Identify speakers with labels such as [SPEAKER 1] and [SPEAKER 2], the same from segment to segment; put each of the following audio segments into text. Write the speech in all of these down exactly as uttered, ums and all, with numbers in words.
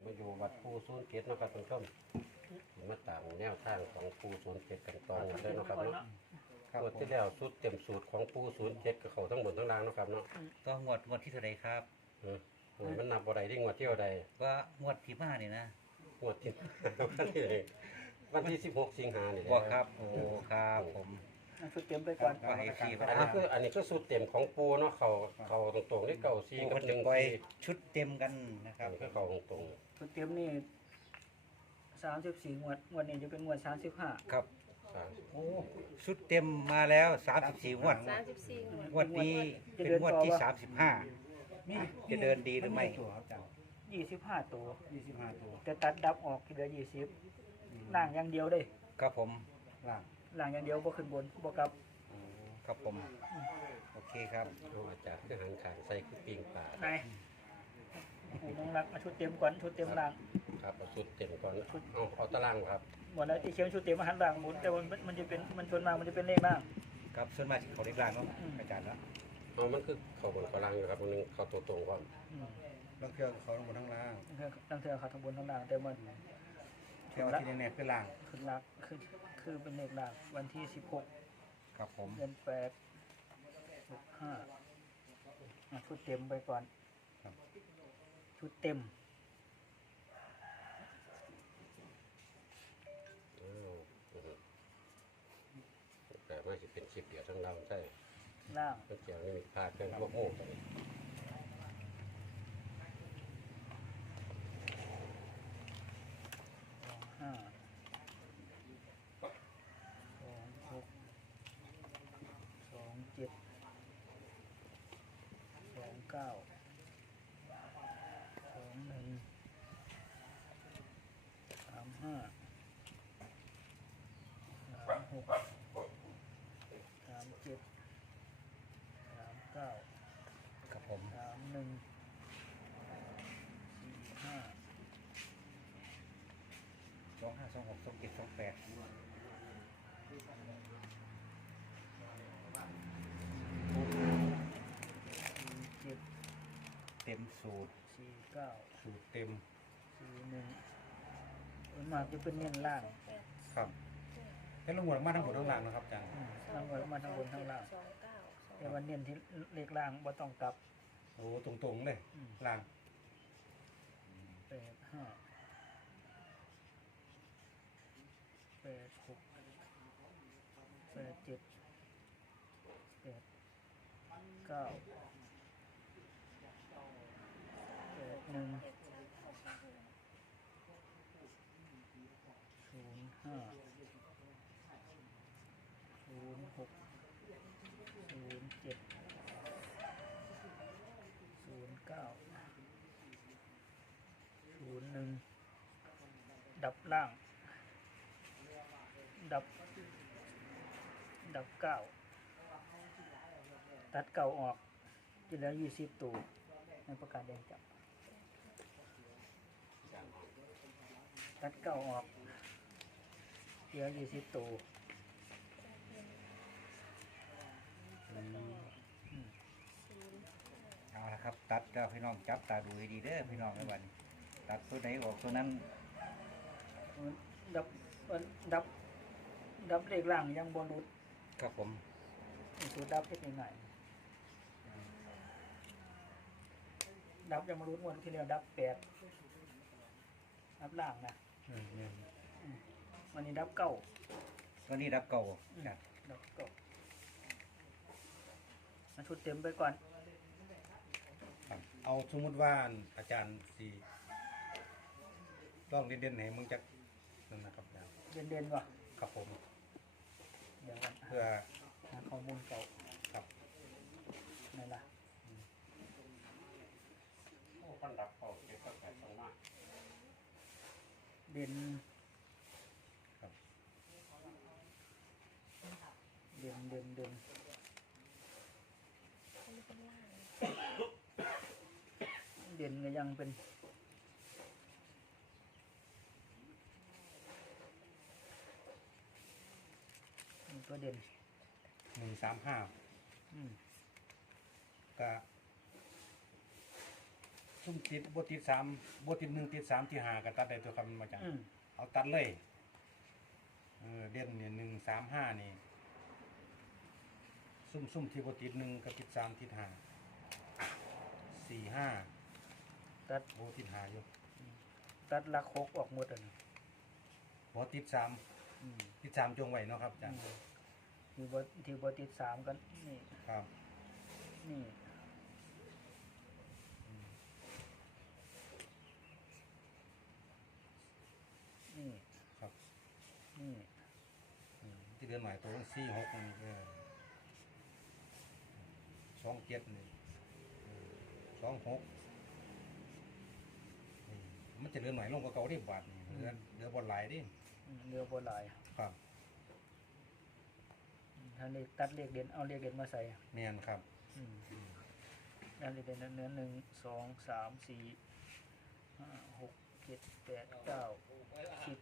[SPEAKER 1] มาอยู่วัดปูศูนย์เจ็ดนะครับท่านผู้ชมมาตามแนวทางของปูศูนย์เจ็ดกันตองเลยนะครับเนาะงวดที่แล้วสุดเต็มสูตรของปูศูนย์เจ็ดกับเขาทั้งหมดทั้งรางนะครับเนาะ
[SPEAKER 2] ก็งวดงวดที่เท่าไรครับ
[SPEAKER 1] เออโอ้ยมันนับบ่ได้ที่งวดที่เท่าใด
[SPEAKER 2] ว่างวดที่มาเนี่ยนะ
[SPEAKER 1] งวดที่ วันที่วันที่สิบหกสิงหาเนี่ย
[SPEAKER 2] บอกครับโอ้ครับผม
[SPEAKER 3] ชุดเตรียมไปก่อน
[SPEAKER 2] ก็ให้ฟรีไป
[SPEAKER 1] อันนี้คืออันนี้คือสูตรเต็มของปูเนาะเขาเขาตรงๆที่เก่าซี
[SPEAKER 2] ปู
[SPEAKER 1] กับ
[SPEAKER 2] คน
[SPEAKER 1] หนึ่ง
[SPEAKER 2] ปล่อย
[SPEAKER 1] ซี
[SPEAKER 2] ชุดเต็มกันนะค
[SPEAKER 1] อั
[SPEAKER 2] รั
[SPEAKER 1] น
[SPEAKER 2] บ
[SPEAKER 1] นี้คือเขาตรง
[SPEAKER 3] ชุดเตรียมนี่สามสิบสี่งวดงวดนี้จะเป็นงวดสามสิบห้า
[SPEAKER 2] ครับ
[SPEAKER 1] ๆสาม
[SPEAKER 2] โอ้ชุดเต็มมาแล้วสามสิบสี่งวด
[SPEAKER 4] สามสิบสี่งวด
[SPEAKER 2] งวดนี้เป็นงวดที่สามสิบห้าจะเดินดีหรือไม่
[SPEAKER 5] ตัวครับเจ้า
[SPEAKER 3] ยี่สิบห้าตัว
[SPEAKER 5] ยี่สิบห้าตัว
[SPEAKER 3] แต่ตัดดับออกเหลือยี่สิบล่างอย่างเดียวเลย
[SPEAKER 2] ครับผม
[SPEAKER 5] ล่าง
[SPEAKER 3] ล่างอย่างเดียวบ่ขึ้นบนบ่กลับ
[SPEAKER 2] ครับผมโอเคครับ
[SPEAKER 1] เอาอาจารย์คือหันขางใส่คือปิงป่า
[SPEAKER 3] ไหนให้น้องรักมาชุดเต็มก่อนชุดเต็มล่าง
[SPEAKER 1] ครับเอาสูตรเต็มก่อนเอาเอาตารางครับ
[SPEAKER 3] หมดแล้วที่เขียนชุดเต็มมาหันล่างหมุนแต่มันมันจะเป็นมันชนมามันจะเป็นเลขล่าง
[SPEAKER 2] ครับส่วนมากเขาเรียกร่างเนาะอาจารย์ละ
[SPEAKER 1] เอามันคือเขาบนเขาล่างอยู่ครับตรงนึงเขาตัวตรงก่อน
[SPEAKER 3] อืม
[SPEAKER 5] แล้วเครื่องเขาลงบนทั้งล่าง
[SPEAKER 3] ตั้งแต่เขาทั้งบนทั้งล่างแต่มัน
[SPEAKER 5] เที่ยวที่แน่ๆคือล่าง
[SPEAKER 3] ขึ้นล่างคือคือเป็นเลขล่างวันที่สิบหก
[SPEAKER 2] ครับผม
[SPEAKER 3] เดือนแปดหกห้าอ่ะชุดเต็มไปก่อน
[SPEAKER 5] ครับ
[SPEAKER 3] ชุดเต็ม
[SPEAKER 1] อ้าวอือฮึแต่ไม่สิเป็นคลิปเดียวทั้งเราใช่
[SPEAKER 3] ล่าง
[SPEAKER 1] ก็เกี่ยวนี่พาเครื่องพวกโม่ไป
[SPEAKER 3] สองห้าสองหกสองเจ็ดสองเก้าสองหนึ่งสามห้าสามหกสามเจ็ดสามเก้า
[SPEAKER 2] ครับผม
[SPEAKER 3] สามหนึ่งสี่ห้า
[SPEAKER 2] สองห้าสองหกสองเจ็ดสองแปด
[SPEAKER 3] สี่เจ็ด
[SPEAKER 2] เต็มสูตร
[SPEAKER 3] สี่เก้า
[SPEAKER 5] สูตรเต็ม
[SPEAKER 3] สี่หนึ่งมันมากจะเป็นเน้นล่าง
[SPEAKER 5] ครับให้ลงบนมาทั้งบนทั้งล่างนะครับอาจารย์
[SPEAKER 3] อืมทั้งบนมาทั้งบนทั้งล่าง
[SPEAKER 4] สองเก้าสอง
[SPEAKER 3] แต่วันเน้นที่เลขล่างบ่ต้องกลับ
[SPEAKER 5] โอ้ตรงๆเลย
[SPEAKER 3] อืม
[SPEAKER 5] ล่าง
[SPEAKER 3] แปดห้าแปดหกแปดเจ็ดแปดเก้าแปดหนึ่งศูนย์ห้าศูนย์หกศูนย์เจ็ดศูนย์เก้าศูนย์หนึ่งดับล่าง ดับ ดับเก้าตัดเก่าออกที่แล้วยี่สิบตัวในประกาศแดงจับตัดเก่าออกเหลือยี่สิบตัว
[SPEAKER 2] เอาละครับตัดแล้วพี่น้องจับตาดูให้ดีเด้อพี่น้องในวันนี้ตัดตัวไหนออกตัวนั้น
[SPEAKER 3] ดับดับ ดับเลขล่างยังบอลรุด
[SPEAKER 2] ครับผม
[SPEAKER 3] สูตรดับเล็กหน่อยดับยังมารุดวันที่แล้วดับแปดดับล่างนะ
[SPEAKER 5] อืมเนี่ย
[SPEAKER 3] วันนี้ดับเก้า
[SPEAKER 2] ตัวนี้ดับเก่านะ
[SPEAKER 3] ดับเก้ามาชุดเต็มไปก่อน
[SPEAKER 5] ครับเอาสมมติว่าอาจารย์สีต้องเด่นๆให้มึงจักนั่นนะครับอาจารย์
[SPEAKER 3] เด่นเด่นๆว่ะ
[SPEAKER 5] ครับผม
[SPEAKER 3] เดี๋ยวก่อน
[SPEAKER 5] เพื่อ
[SPEAKER 3] หาข้อมูลเก่า
[SPEAKER 5] ครับ
[SPEAKER 3] นั่นล่ะ
[SPEAKER 1] โอ้คนดับเขาเก็บก็แปดสองมา
[SPEAKER 3] เด่น
[SPEAKER 5] ครับ
[SPEAKER 3] เด่นเด่นเด่น
[SPEAKER 4] อันนี้เป็นล่าง
[SPEAKER 3] เด่นก็ยังเป็นตัวเด่น
[SPEAKER 5] หนึ่งสามห้า
[SPEAKER 3] อืม
[SPEAKER 5] ก็ซุ่มติดบ่ติดสามบ่ติดหนึ่งติดสามที่หาก็ตัดได้ตัวคำมาจัง
[SPEAKER 3] อืม
[SPEAKER 5] เอาตัดเลยเออเด่นเนี่ยหนึ่งสามห้านี่ซุ่มซุ่มที่บ่ติดหนึ่งกับติดสามติดห้าสี่ห้า
[SPEAKER 3] ตัด
[SPEAKER 5] โอ้ติดห้าอยู่
[SPEAKER 3] ตัดหลักหกออกหมดอ่ะนะ
[SPEAKER 5] บ่ติดสาม
[SPEAKER 3] อืม
[SPEAKER 5] ติดสามจงไว้เนาะครับอาจารย์
[SPEAKER 3] ที่บ่ที่บ่ติดสามกันนี่
[SPEAKER 5] ครับ
[SPEAKER 3] นี่นี่
[SPEAKER 5] ครับ
[SPEAKER 3] นี่
[SPEAKER 5] อืมที่เดือนใหม่ตัวสี่หกนี่เออสองเจ็ดนี่เออสองหกนี่มันจะเดือนใหม่ลงกว่าเก่าได้บาทนี่เดือนเดือนบนหลายดิ
[SPEAKER 3] อืมเรือบ่หลาย
[SPEAKER 5] ครับ
[SPEAKER 3] ถ้าเลขตัดเลขเด่นเอาเลขเด่นมาใส่
[SPEAKER 5] แม่นครับ
[SPEAKER 3] อืมนั่นเลขเด่นเนื้อหนึ่งสองสามสี่ห้าหกเจ็ดแปดเก้าสิบ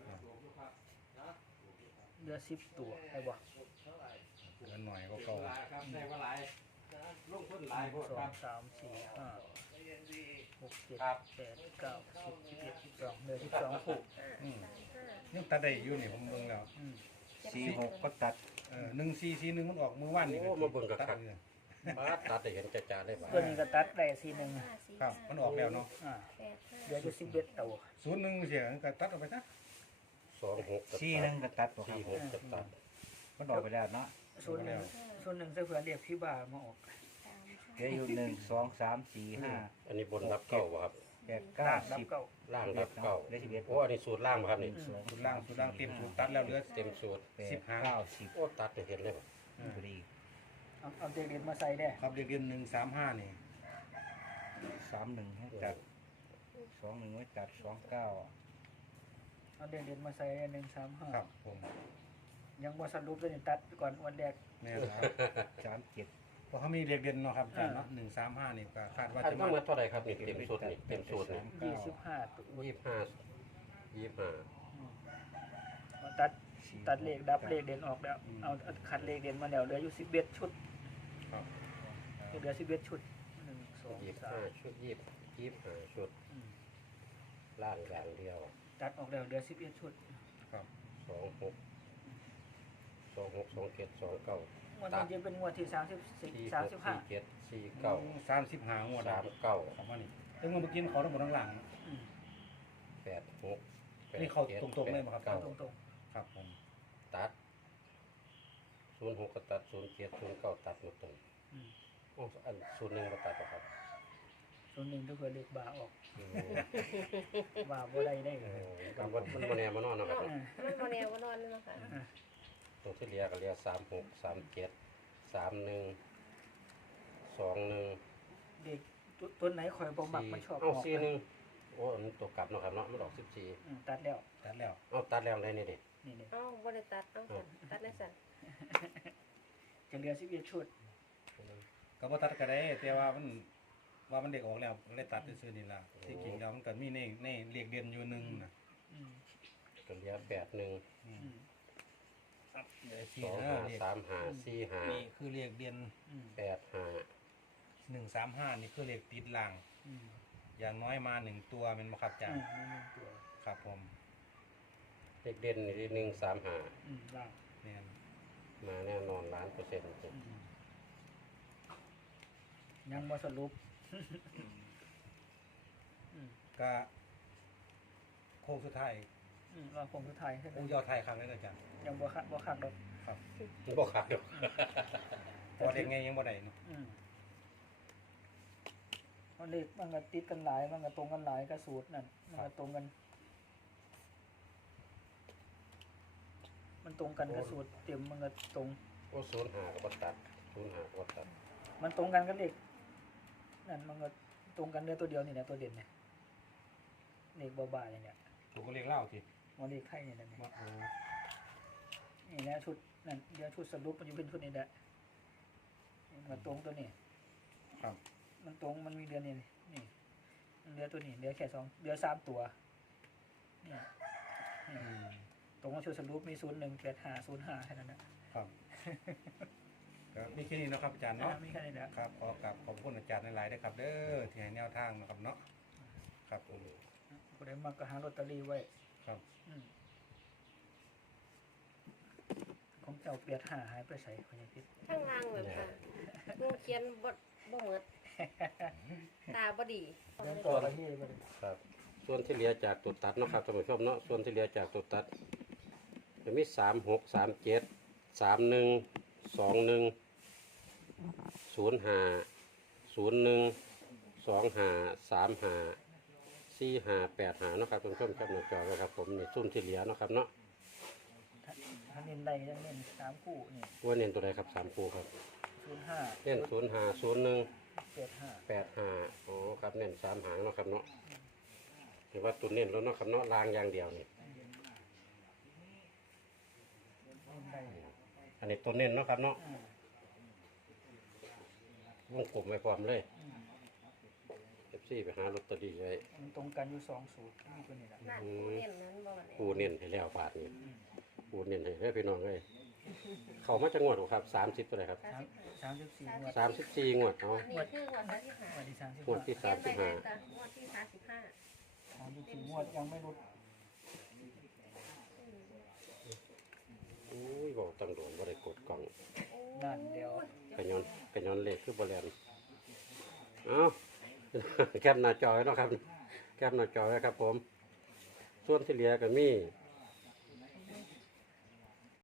[SPEAKER 3] เหลือสิบตัวได้บ่
[SPEAKER 5] เดือนหน่อยก็เก่า
[SPEAKER 1] ครับได้ว่าหลายลงทุนหลาย
[SPEAKER 3] ห
[SPEAKER 1] พ
[SPEAKER 3] นึ่
[SPEAKER 1] ว
[SPEAKER 3] ง
[SPEAKER 1] ก
[SPEAKER 3] สอ
[SPEAKER 1] ครั
[SPEAKER 3] ง
[SPEAKER 1] บ
[SPEAKER 3] สามสี่ห้าหกเจ็ด
[SPEAKER 1] ครับ
[SPEAKER 3] แปดเก้าสิบสิบเอ็ดสิบสองเหลือสิบสองคู่
[SPEAKER 5] อืม
[SPEAKER 4] สามห้า
[SPEAKER 5] ยังตัดได้อยู่นี่ผมเบิ่งแล้ว
[SPEAKER 3] อืม
[SPEAKER 2] สี่หกก็ตัด
[SPEAKER 5] เออหนึ่งสี่สี่หนึ่งมันออกมือว่านนี่
[SPEAKER 1] โอ้มาเบิ่งกับ
[SPEAKER 5] ตัด
[SPEAKER 1] คัก
[SPEAKER 5] เลย
[SPEAKER 1] มาตัดได้เห็นจ่าๆได้บ่า
[SPEAKER 3] ตัวนี้ก็ตัดได้สี่หนึ่ง
[SPEAKER 4] ห้าสี่
[SPEAKER 5] ครับ มันออกแล้วเนาะ
[SPEAKER 3] อ่า
[SPEAKER 4] แปดห้า
[SPEAKER 3] เหลืออยู่สิบเอ็ดตัว
[SPEAKER 5] ศูนย์หนึ่งเสียก็ตัดออกไปซะ
[SPEAKER 1] สองหกกับ
[SPEAKER 2] สี่หนึ่งก็ตัดบ่ครั
[SPEAKER 1] สี่
[SPEAKER 2] บ
[SPEAKER 1] หกกับตัด
[SPEAKER 2] มันออกไปแล้วเนาะ
[SPEAKER 3] ส่วนหนึ่งส่วนหนึ่งเสื้อเผื่อเรียกพี่บ่ามาออก
[SPEAKER 4] สามห้า
[SPEAKER 2] เหลืออยู่หนึ่งสองสามสี่ห้า
[SPEAKER 1] อันนี้บนรับเก้าบ่ครับ
[SPEAKER 2] แปดเก้า
[SPEAKER 3] นับ
[SPEAKER 2] สิบ
[SPEAKER 3] เก้า
[SPEAKER 1] ล่างรับเก้า
[SPEAKER 2] ได้สิบเอ็ด
[SPEAKER 1] โอ้อันนี้สูตรล่างบ่ครับนี่
[SPEAKER 2] สอง
[SPEAKER 5] สุดล่างสุดล่างเต็มสูตรตัดแล้วเหลือ
[SPEAKER 1] เต็มสูตร
[SPEAKER 2] แปด
[SPEAKER 5] สิบห้า
[SPEAKER 2] เก้าสิบ
[SPEAKER 1] โอ้ตัดได้เห็นเลยบ่
[SPEAKER 2] พอดี
[SPEAKER 3] เอาเอาเด็กเรียนมาใส่ได้
[SPEAKER 5] ครับเรียกเรียนหนึ่งสามห้านี่
[SPEAKER 2] สามหนึ่งให้ตัดสองหนึ่งไว้ตัดสองเก้า
[SPEAKER 3] เอาเด็กเรียนมาใส่หนึ่งสามห้า
[SPEAKER 5] ครับผม
[SPEAKER 3] ยังบ่สรุปเลยนี่ตัดก่อนวันแรก
[SPEAKER 5] แม่นครับ
[SPEAKER 2] สามเจ็ด
[SPEAKER 5] เพราะเขามีเรียกเรียนเนาะครับอาจารย์เนาะหนึ่งสามห้านี่ก็คาดว่า
[SPEAKER 1] อัน
[SPEAKER 5] จะ
[SPEAKER 1] ทั้
[SPEAKER 5] มาง
[SPEAKER 1] หมดเท่าไหร่ครับนี่เต็มสูตรนี่เต็มสูตรนี่
[SPEAKER 3] ยี่สิบห้าตัว
[SPEAKER 1] ยี่สิบห้ายี่สิบห้า
[SPEAKER 3] อืมเอาตัดตัดเลขดับเลขเด่นออกแล้วเอาเอาคัดเลขเด่นมาแล้วเหลืออยู่สิบเอ็ดชุด
[SPEAKER 5] ครับ
[SPEAKER 3] เหลือสิบเอ็ดชุดหนึ่งสอง
[SPEAKER 1] ยี่สิบ
[SPEAKER 3] สา
[SPEAKER 1] ห้าม ชุดยี่สิบยี่สิบห้าชุด
[SPEAKER 3] อืม
[SPEAKER 1] ล่างอย่างเดียว
[SPEAKER 3] ตัดออกแล้วเหลือสิบเอ็ดชุด
[SPEAKER 5] ครับ
[SPEAKER 1] สองหกสองหกสองเจ็ดสองเก้าง
[SPEAKER 3] วดนี้จะเป็นงวดที่สามสิบสี่
[SPEAKER 1] สี่
[SPEAKER 3] สาม
[SPEAKER 1] ห
[SPEAKER 3] สิ
[SPEAKER 1] ก
[SPEAKER 3] บห้า
[SPEAKER 1] สี่เจ็ดสี่เก้า
[SPEAKER 5] สามสิบห้างวด
[SPEAKER 1] สามเก้า
[SPEAKER 5] ของมันนี่แต่เมื่อกี้เขาทั้งหมดทั้งหลัง
[SPEAKER 3] อืม
[SPEAKER 1] แปดหกแปด
[SPEAKER 5] นี่เขา
[SPEAKER 1] จ็ด
[SPEAKER 5] ตรงๆเลยไหมครับ
[SPEAKER 1] แปด
[SPEAKER 3] เอา
[SPEAKER 1] เก้า
[SPEAKER 3] ตรง
[SPEAKER 5] ครับผม
[SPEAKER 1] ตัดศูนย์หกก็ตัดศูนย์เจ็ดศูนย์เก้าตัดหมดเลย
[SPEAKER 3] ๆอืม
[SPEAKER 1] โอ้อันศูนย์หนึ่งก็ตัดเหรอครับ
[SPEAKER 3] ส่วนหนึ่งถ้าเผื่อเลขบาออก
[SPEAKER 1] อืม
[SPEAKER 3] บาบ่ได้ได้
[SPEAKER 1] เออมันบ่มันมาแน่มานอนเนาะครับ
[SPEAKER 3] อ่า
[SPEAKER 4] มันมาแนวว่านอนเลยนะคะ
[SPEAKER 3] อ่า
[SPEAKER 1] ตัวที่เรียกก็เรียกสามหกสามเจ็ดสามหนึ่งสองหนึ่ง
[SPEAKER 3] เด็กตัวตัวไหนคอยบ่มักมันชอบ
[SPEAKER 1] เอ้า
[SPEAKER 3] ออก
[SPEAKER 1] สี่หนึ่งโอ้อันนตัวกลับเนาะครับเนาะมันออกสิบสี่
[SPEAKER 3] อืมตัดแล้ว
[SPEAKER 5] ตัดแล้ว
[SPEAKER 1] เอ้าตัดแล้วได้นี่ดิ
[SPEAKER 3] นี่เนี่ย
[SPEAKER 4] เอ้าบริตัดเอ้าสั่นตัดได้สั่น
[SPEAKER 3] จะเหลือสิบเอ็ดชุด
[SPEAKER 5] ก็บ่ตัดก็ได้แต่ว่ามันว่ามันเด็กออกแล้วเลยตัดซื่อๆนี่ล่ะที่จริงแล้วมันก็มีในในเรียกเรียนอยู่หนึ่งนะ
[SPEAKER 3] อืม
[SPEAKER 1] ก็เรียกแปดหนึ่ง
[SPEAKER 5] อืม
[SPEAKER 3] อืม
[SPEAKER 5] เดี๋ยวสี่
[SPEAKER 1] สอง
[SPEAKER 5] เอ
[SPEAKER 1] ห้า
[SPEAKER 5] อเรียก
[SPEAKER 1] สามห้าสี่ห้า
[SPEAKER 5] นี่คือเรียกเรียน
[SPEAKER 3] อืม
[SPEAKER 1] แปดห้า
[SPEAKER 5] หนึ่งสามห้านี่คือเรียกติดล่าง
[SPEAKER 3] อืม
[SPEAKER 5] อย่างน้อยมาหนึ่งตัวเป็นมาครับอาจาร
[SPEAKER 3] อื
[SPEAKER 5] ย์
[SPEAKER 3] มนี่หนึ่งตัว
[SPEAKER 5] ครับผม
[SPEAKER 1] เด็กเด่นนี่หนึ่งสามห้า
[SPEAKER 3] อืมล่าง
[SPEAKER 5] เนี่ย
[SPEAKER 1] มาแน่นอนล้านเปอร์เซ็นต์
[SPEAKER 3] อืมยังบ่สรุปอืม
[SPEAKER 5] ก็โค้งสุดท้าย
[SPEAKER 3] อืมรอคงสุดท้ายใช่ไหม
[SPEAKER 5] โอ้ยอดไทยครั้งนี้นะอาจารย์
[SPEAKER 3] ยังบ่คักบ่คักดอก
[SPEAKER 5] ครับ
[SPEAKER 1] บ่ขาดหรอก
[SPEAKER 5] พอเด็กไงยังบ่ได้เนาะ
[SPEAKER 3] อืมมันเลขมันก็ติดกันหลายมันก็ตรงกันหลายก็สูตรนั่นมันก็ตรงกัน มันตรงกันกับสูตรเต็มมันก็ตรง
[SPEAKER 1] โอ้ศูนย์ห้าก็บ่ตัดศูนย์ห้าก็บ่ตัด
[SPEAKER 3] มันตรงกันกับเลขนั่นมันก็ตรงกันเนื้อตัวเดียวนี่แหละตัวเด่นเนี่ยเลขบ้าๆเนี่ย
[SPEAKER 5] ถูกก็เรียกเล่าสิ
[SPEAKER 3] มันเลขไข่เนี่ยนะเนี่ย
[SPEAKER 5] ว่าโอ้
[SPEAKER 3] นี่นะชุดนั่นเดี๋ยวชุดสรุปมันจะเป็นชุดนี้แหละนี่มันตรงตัวนี้
[SPEAKER 5] ครับ
[SPEAKER 3] มันตรงมันมีเดือนนี่นี่มันเหลือตัวนี้เหลือแค่สองเหลือสามตัวเนี่ยนี่
[SPEAKER 5] อืม
[SPEAKER 3] ตรงกับชุดสรุปมีศูนย์หนึ่งแปดห้าศูนย์ห้าแค่นั้นนะครับ
[SPEAKER 5] ก็ก็มีแค่นี้เนาะครับอาจารย์
[SPEAKER 3] อ่า
[SPEAKER 5] เนาะ
[SPEAKER 3] มีแค่นี้แหละ
[SPEAKER 5] ครับขอกราบขอบคุณอาจารย์หลายๆด้วยครับเด้อที่ให้แนวทางนะครับเนาะครับผม
[SPEAKER 3] ผู้ใดมาก็หาลอตเตอรี่ไว้
[SPEAKER 5] ครับ
[SPEAKER 3] อืมของเจ้าเปียดหาหายไปใส่พญาพิษ
[SPEAKER 4] ข้างล่างแบบค่ะงูเขียนบดบ่หมดตาบ่ดี
[SPEAKER 3] เดินต่อไปที่ไปเลย
[SPEAKER 1] ครับ ส่วนที่เหลือจากตัวตัดเนาะครับท่านผู้ชมเนาะส่วนที่เหลือจากตัวตัดจะมีสามหกสามเจ็ดสามหนึ่งสองหนึ่งศูนย์ห้าศูนย์หนึ่งสองห้าสามห้าสี่ห้าแปดห้าเนาะครับท่านผู้ชมครับหน้าจอไว้ครับผมนี่ซุ่มที่เหลือเนาะครับเนาะ
[SPEAKER 3] ถ้าถ้าเน้นใดยังเน้นสามคู่นี่
[SPEAKER 1] ว่าเน้นตัวใดครับสามคู่ครับ
[SPEAKER 3] ศูนย์ห้า
[SPEAKER 1] เน้นศูนย์ห้าศูนย์หนึ่ง
[SPEAKER 3] เจ็ดห้า
[SPEAKER 1] แปดห้าโอ้ครับเน้นสามหางเนาะครับเนาะเห็นว่าตัวเน้นแล้วเนาะครับเนาะลางอย่างเดียวนี่
[SPEAKER 3] เน้นใด
[SPEAKER 1] อันนี้ตัวเน้นเนาะครับเนาะ
[SPEAKER 3] อ่าว
[SPEAKER 1] งกลมไว้พร้อมเลย
[SPEAKER 3] อืม
[SPEAKER 1] เอฟซีไปหาลอตเตอรี่ไว้
[SPEAKER 3] มันตรงกันอยู่สองสูตรนี่ตัวนี้แหละ
[SPEAKER 4] นั่นผู้เล่นนั้นบ่เนี่ย
[SPEAKER 1] ปูเน้นให้แล้วบาทนี่ปูเน้นให้ได้อพี่น้องเลยเขามาจะงวดบ่ครับสามสิบตัวไหนครับ
[SPEAKER 3] สามสามสิบสี่งวด
[SPEAKER 1] สามสิบสี่งวดเอา
[SPEAKER 4] นี่คืองวดที่หาง
[SPEAKER 3] วดที่สามสิบ
[SPEAKER 1] งวดที่
[SPEAKER 4] เขียนไปเลยจ้ะงวดที่สามสิบห้า
[SPEAKER 3] สามสิบสี่งวดยังไม่รุด
[SPEAKER 1] อุ้ยบอกตำรวจว่าได้กดกล่อง
[SPEAKER 3] นั่นเดียว
[SPEAKER 1] กระยอนกระยอนเลขคือบริเวณเอา แคปหน้าจอไว้เนาะครับแคปหน้าจอไว้ครับผม ส่วนที่เหลือก็มี